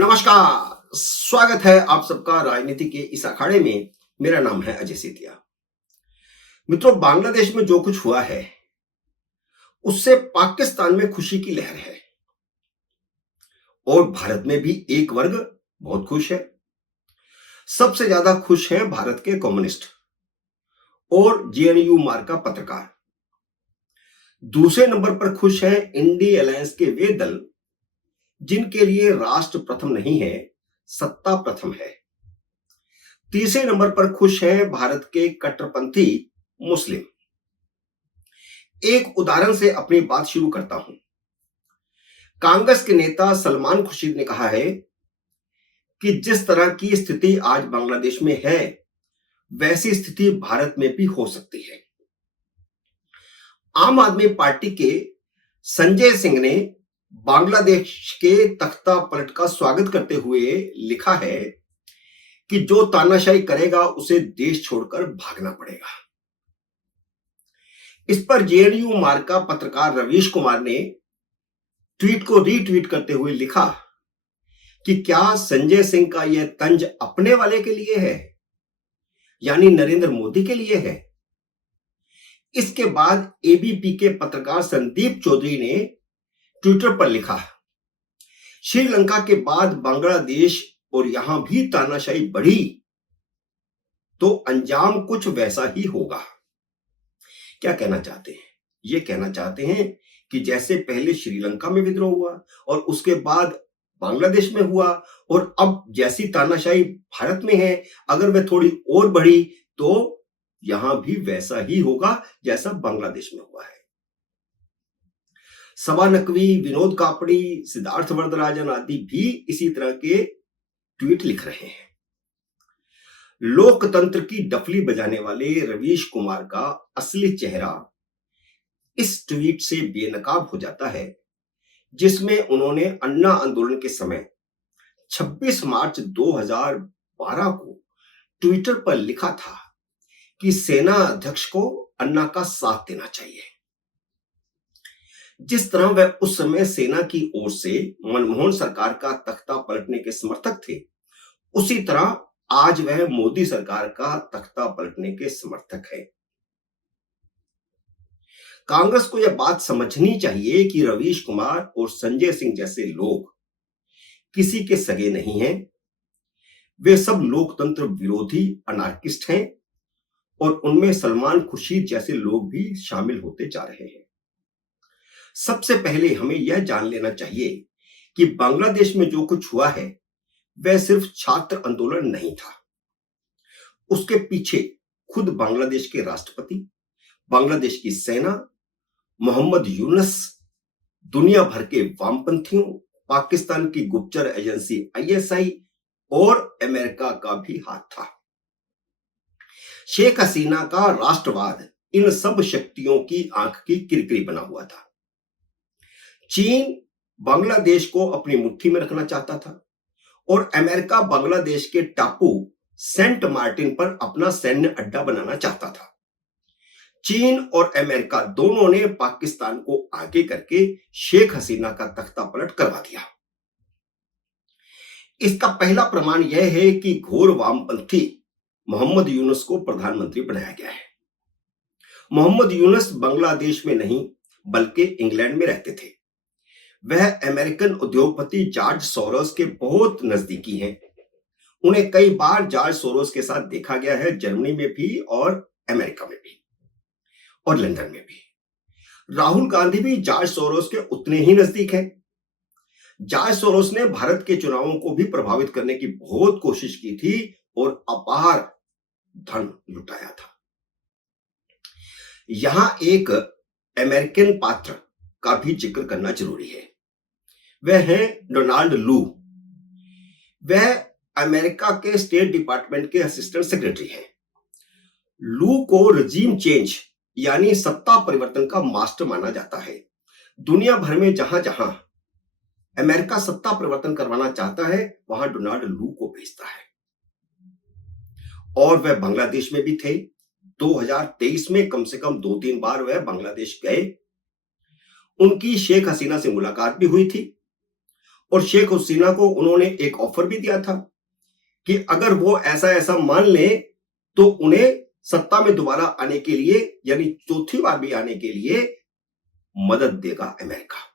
नमस्कार, स्वागत है आप सबका राजनीति के इस अखाड़े में। मेरा नाम है अजय सेतिया। मित्रों, बांग्लादेश में जो कुछ हुआ है उससे पाकिस्तान में खुशी की लहर है और भारत में भी एक वर्ग बहुत खुश है। सबसे ज्यादा खुश हैं भारत के कम्युनिस्ट और जेएनयू मार्का पत्रकार। दूसरे नंबर पर खुश हैं इंडी अलायंस के वे दल जिनके लिए राष्ट्र प्रथम नहीं है, सत्ता प्रथम है। तीसरे नंबर पर खुश हैं भारत के कट्टरपंथी मुस्लिम। एक उदाहरण से अपनी बात शुरू करता हूं। कांग्रेस के नेता सलमान खुर्शीद ने कहा है कि जिस तरह की स्थिति आज बांग्लादेश में है वैसी स्थिति भारत में भी हो सकती है। आम आदमी पार्टी के संजय सिंह ने बांग्लादेश के तख्ता पलट का स्वागत करते हुए लिखा है कि जो तानाशाही करेगा उसे देश छोड़कर भागना पड़ेगा। इस पर जेएनयू मार्का पत्रकार रवीश कुमार ने ट्वीट को रीट्वीट करते हुए लिखा कि क्या संजय सिंह का यह तंज अपने वाले के लिए है, यानी नरेंद्र मोदी के लिए है। इसके बाद एबीपी के पत्रकार संदीप चौधरी ने ट्विटर पर लिखा, श्रीलंका के बाद बांग्लादेश और यहां भी तानाशाही बढ़ी तो अंजाम कुछ वैसा ही होगा। क्या कहना चाहते हैं? ये कहना चाहते हैं कि जैसे पहले श्रीलंका में विद्रोह हुआ और उसके बाद बांग्लादेश में हुआ और अब जैसी तानाशाही भारत में है, अगर वह थोड़ी और बढ़ी तो यहां भी वैसा ही होगा जैसा बांग्लादेश में हुआ है। सवा नकवी, विनोद कापड़ी, सिद्धार्थ वरदराजन आदि भी इसी तरह के ट्वीट लिख रहे हैं। लोकतंत्र की डफली बजाने वाले रवीश कुमार का असली चेहरा इस ट्वीट से बेनकाब हो जाता है जिसमें उन्होंने अन्ना आंदोलन के समय 26 मार्च 2012 को ट्विटर पर लिखा था कि सेना अध्यक्ष को अन्ना का साथ देना चाहिए। जिस तरह वह उस समय सेना की ओर से मनमोहन सरकार का तख्ता पलटने के समर्थक थे, उसी तरह आज वह मोदी सरकार का तख्ता पलटने के समर्थक है। कांग्रेस को यह बात समझनी चाहिए कि रवीश कुमार और संजय सिंह जैसे लोग किसी के सगे नहीं हैं। वे सब लोकतंत्र विरोधी अनार्किस्ट हैं और उनमें सलमान खुर्शीद जैसे लोग भी शामिल होते जा रहे हैं। सबसे पहले हमें यह जान लेना चाहिए कि बांग्लादेश में जो कुछ हुआ है वह सिर्फ छात्र आंदोलन नहीं था। उसके पीछे खुद बांग्लादेश के राष्ट्रपति, बांग्लादेश की सेना, मोहम्मद यूनुस, दुनिया भर के वामपंथियों, पाकिस्तान की गुप्तचर एजेंसी आईएसआई और अमेरिका का भी हाथ था। शेख हसीना का राष्ट्रवाद इन सब शक्तियों की आंख की किरकिरी बना हुआ था। चीन बांग्लादेश को अपनी मुट्ठी में रखना चाहता था और अमेरिका बांग्लादेश के टापू सेंट मार्टिन पर अपना सैन्य अड्डा बनाना चाहता था। चीन और अमेरिका दोनों ने पाकिस्तान को आगे करके शेख हसीना का तख्ता पलट करवा दिया। इसका पहला प्रमाण यह है कि घोर वामपंथी मोहम्मद यूनुस को प्रधानमंत्री बनाया गया है। मोहम्मद यूनुस बांग्लादेश में नहीं बल्कि इंग्लैंड में रहते थे। वह अमेरिकन उद्योगपति जॉर्ज सोरोस के बहुत नजदीकी हैं। उन्हें कई बार जॉर्ज सोरोस के साथ देखा गया है, जर्मनी में भी और अमेरिका में भी और लंदन में भी। राहुल गांधी भी जॉर्ज सोरोस के उतने ही नजदीक हैं। जॉर्ज सोरोस ने भारत के चुनावों को भी प्रभावित करने की बहुत कोशिश की थी और अपार धन लुटाया था। यहां एक अमेरिकन पात्र का भी जिक्र करना जरूरी है। वह है डोनाल्ड लू। वह अमेरिका के स्टेट डिपार्टमेंट के असिस्टेंट सेक्रेटरी हैं। लू को रजीम चेंज यानी सत्ता परिवर्तन का मास्टर माना जाता है। दुनिया भर में जहां जहां अमेरिका सत्ता परिवर्तन करवाना चाहता है वहां डोनाल्ड लू को भेजता है और वह बांग्लादेश में भी थे। 2023 में कम से कम 2-3 बार वह बांग्लादेश गए। उनकी शेख हसीना से मुलाकात भी हुई थी और शेख हसीना को उन्होंने एक ऑफर भी दिया था कि अगर वो ऐसा ऐसा मान ले तो उन्हें सत्ता में दोबारा आने के लिए, यानी चौथी बार भी आने के लिए मदद देगा अमेरिका।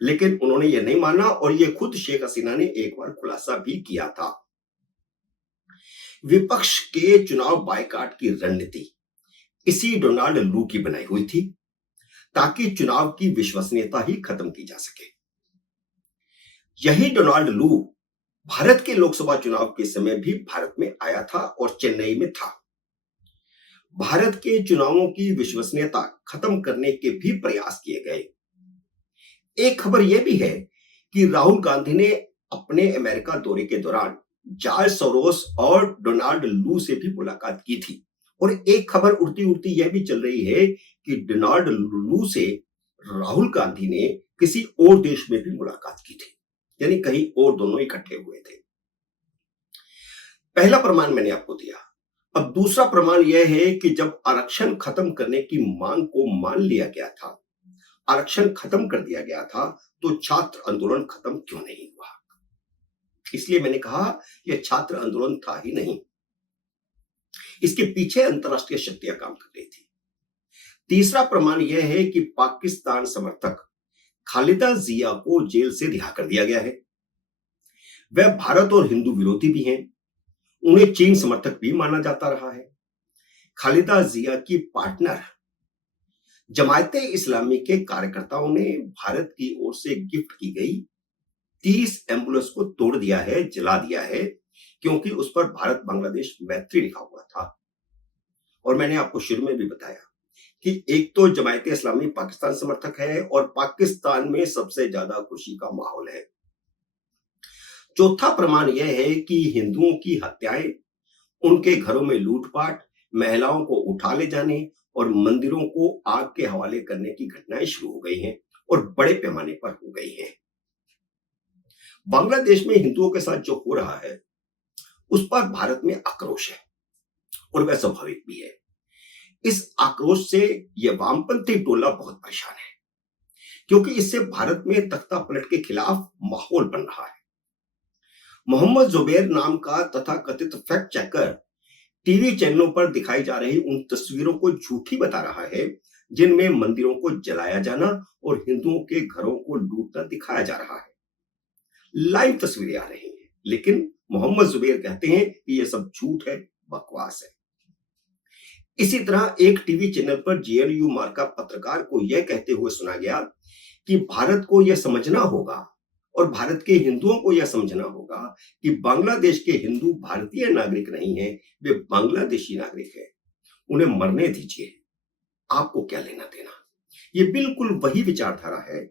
लेकिन उन्होंने यह नहीं माना और यह खुद शेख हसीना ने एक बार खुलासा भी किया था। विपक्ष के चुनाव बायकॉट की रणनीति इसी डोनाल्ड लू की बनाई हुई थी ताकि चुनाव की विश्वसनीयता ही खत्म की जा सके। यही डोनाल्ड लू भारत के लोकसभा चुनाव के समय भी भारत में आया था और चेन्नई में था। भारत के चुनावों की विश्वसनीयता खत्म करने के भी प्रयास किए गए। एक खबर यह भी है कि राहुल गांधी ने अपने अमेरिका दौरे के दौरान जॉर्ज सोरोस और डोनाल्ड लू से भी मुलाकात की थी। और एक खबर उड़ती उड़ती यह भी चल रही है कि डोनाल्ड लू से राहुल गांधी ने किसी और देश में भी मुलाकात की थी, यानी कहीं और दोनों इकट्ठे हुए थे। पहला प्रमाण मैंने आपको दिया। अब दूसरा प्रमाण यह है कि जब आरक्षण खत्म करने की मांग को मान लिया गया था, आरक्षण खत्म कर दिया गया था, तो छात्र आंदोलन खत्म क्यों नहीं हुआ? इसलिए मैंने कहा यह छात्र आंदोलन था ही नहीं, इसके पीछे अंतरराष्ट्रीय शक्तियां काम कर रही थी। तीसरा प्रमाण यह है कि पाकिस्तान समर्थक खालिदा जिया को जेल से रिहा कर दिया गया है। वह भारत और हिंदू विरोधी भी हैं, उन्हें चीन समर्थक भी माना जाता रहा है। खालिदा जिया की पार्टनर जमायते इस्लामी के कार्यकर्ताओं ने भारत की ओर से गिफ्ट की गई 30 एम्बुलेंस को तोड़ दिया है, जला दिया है, क्योंकि उस पर भारत बांग्लादेश मैत्री लिखा हुआ था। और मैंने आपको शुरू में भी बताया कि एक तो जमायते इस्लामी पाकिस्तान समर्थक है और पाकिस्तान में सबसे ज्यादा खुशी का माहौल है। चौथा प्रमाण यह है कि हिंदुओं की हत्याएं, उनके घरों में लूटपाट, महिलाओं को उठा ले जाने और मंदिरों को आग के हवाले करने की घटनाएं शुरू हो गई हैं और बड़े पैमाने पर हो गई हैं। बांग्लादेश में हिंदुओं के साथ जो हो रहा है उस पर भारत में आक्रोश है और वह स्वाभाविक भी है। इस आक्रोश से यह वामपंथी टोला बहुत परेशान है, क्योंकि इससे भारत में तख्ता पलट के खिलाफ माहौल बन रहा है। मोहम्मद जुबैर नाम का तथाकथित फैक्ट चेकर टीवी चैनलों पर दिखाई जा रही उन तस्वीरों को झूठी बता रहा है जिनमें मंदिरों को जलाया जाना और हिंदुओं के घरों को लूटना दिखाया जा रहा है। लाइव तस्वीरें आ रही हैं, लेकिन मोहम्मद जुबैर कहते हैं कि यह सब झूठ है, बकवास है। इसी तरह एक टीवी चैनल पर जेएनयू मार्का पत्रकार को यह कहते हुए सुना गया कि भारत को यह समझना होगा और भारत के हिंदुओं को यह समझना होगा कि बांग्लादेश के हिंदू भारतीय नागरिक नहीं हैं, वे बांग्लादेशी नागरिक हैं, उन्हें मरने दीजिए, आपको क्या लेना देना। ये बिल्कुल वही विचारधारा है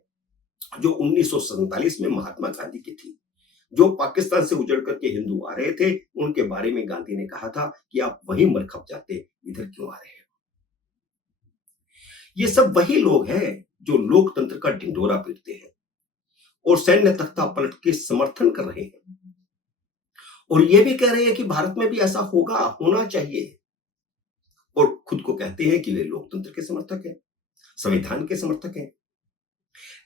जो 1947 में महात्मा गांधी की थी। जो पाकिस्तान से उजड़ करके हिंदू आ रहे थे, उनके बारे में गांधी ने कहा था कि आप वहीं मर खप जाते, इधर क्यों आ रहे हो। ये सब वही लोग हैं जो लोकतंत्र का ढिंढोरा पीटते हैं और सैन्य तख्ता पलट के समर्थन कर रहे हैं और ये भी कह रहे हैं कि भारत में भी ऐसा होगा, होना चाहिए, और खुद को कहते हैं कि वे लोकतंत्र के समर्थक हैं, संविधान के समर्थक हैं।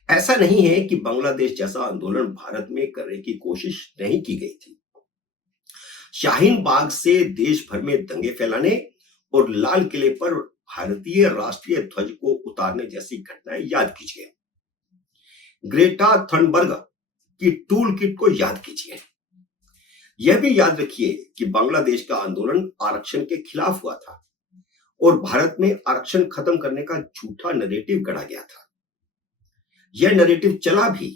ऐसा नहीं है कि बांग्लादेश जैसा आंदोलन भारत में करने की कोशिश नहीं की गई थी। शाहीन बाग से देश भर में दंगे फैलाने और लाल किले पर भारतीय राष्ट्रीय ध्वज को उतारने जैसी घटनाएं याद कीजिए। ग्रेटा थनबर्ग की टूल किट को याद कीजिए। यह भी याद रखिए कि बांग्लादेश का आंदोलन आरक्षण के खिलाफ हुआ था और भारत में आरक्षण खत्म करने का झूठा नैरेटिव गढ़ा गया था। यह नैरेटिव चला भी,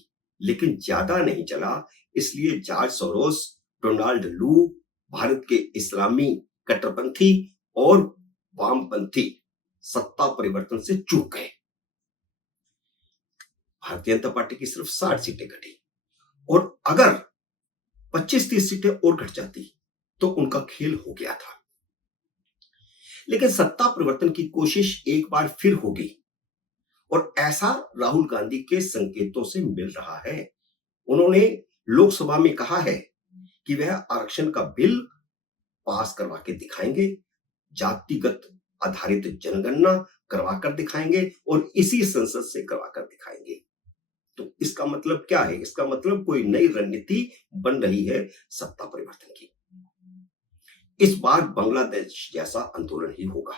लेकिन ज्यादा नहीं चला, इसलिए जॉर्ज सोरोस, डोनाल्ड लू भारत के इस्लामी कट्टरपंथी और वामपंथी सत्ता परिवर्तन से चूक गए। भारतीय जनता पार्टी की सिर्फ 60 सीटें घटी और अगर 25-30 सीटें और घट जाती तो उनका खेल हो गया था। लेकिन सत्ता परिवर्तन की कोशिश एक बार फिर होगी और ऐसा राहुल गांधी के संकेतों से मिल रहा है। उन्होंने लोकसभा में कहा है कि वह आरक्षण का बिल पास करवा के दिखाएंगे, जातिगत आधारित जनगणना करवा कर दिखाएंगे और इसी संसद से करवा कर दिखाएंगे। तो इसका मतलब क्या है? इसका मतलब कोई नई रणनीति बन रही है सत्ता परिवर्तन की। इस बार बांग्लादेश जैसा आंदोलन ही होगा।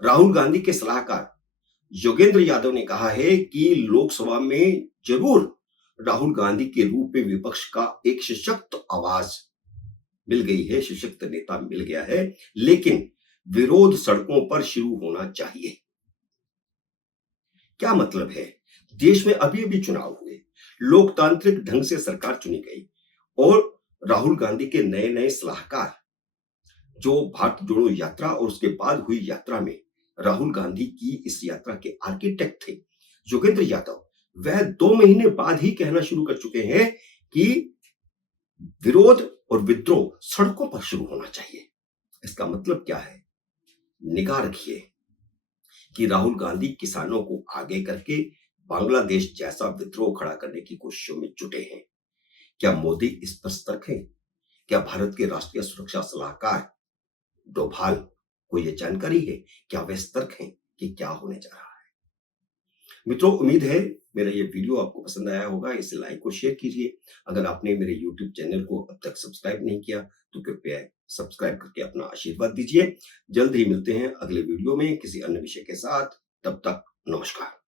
राहुल गांधी के सलाहकार योगेंद्र यादव ने कहा है कि लोकसभा में जरूर राहुल गांधी के रूप में विपक्ष का एक सशक्त आवाज मिल गई है, सशक्त नेता मिल गया है, लेकिन विरोध सड़कों पर शुरू होना चाहिए। क्या मतलब है? देश में अभी अभी चुनाव हुए, लोकतांत्रिक ढंग से सरकार चुनी गई और राहुल गांधी के नए नए सलाहकार जो भारत जोड़ो यात्रा और उसके बाद हुई यात्रा में राहुल गांधी की इस यात्रा के आर्किटेक्ट थे योगेंद्र यादव, वह 2 महीने बाद ही कहना शुरू कर चुके हैं कि विरोध और विद्रोह सड़कों पर शुरू होना चाहिए। इसका मतलब क्या है? निगाह रखिए कि राहुल गांधी किसानों को आगे करके बांग्लादेश जैसा विद्रोह खड़ा करने की कोशिशों में जुटे हैं। क्या मोदी इस पर सतर्क है? क्या भारत के राष्ट्रीय सुरक्षा सलाहकार डोभाल को यह जानकारी है? क्या वे सतर्क हैं कि क्या होने जा रहा है? मित्रों, उम्मीद है मेरा ये वीडियो आपको पसंद आया होगा। इसे लाइक और शेयर कीजिए। अगर आपने मेरे YouTube चैनल को अब तक सब्सक्राइब नहीं किया तो कृपया सब्सक्राइब करके अपना आशीर्वाद दीजिए। जल्द ही मिलते हैं अगले वीडियो में किसी अन्य विषय के साथ। तब तक नमस्कार।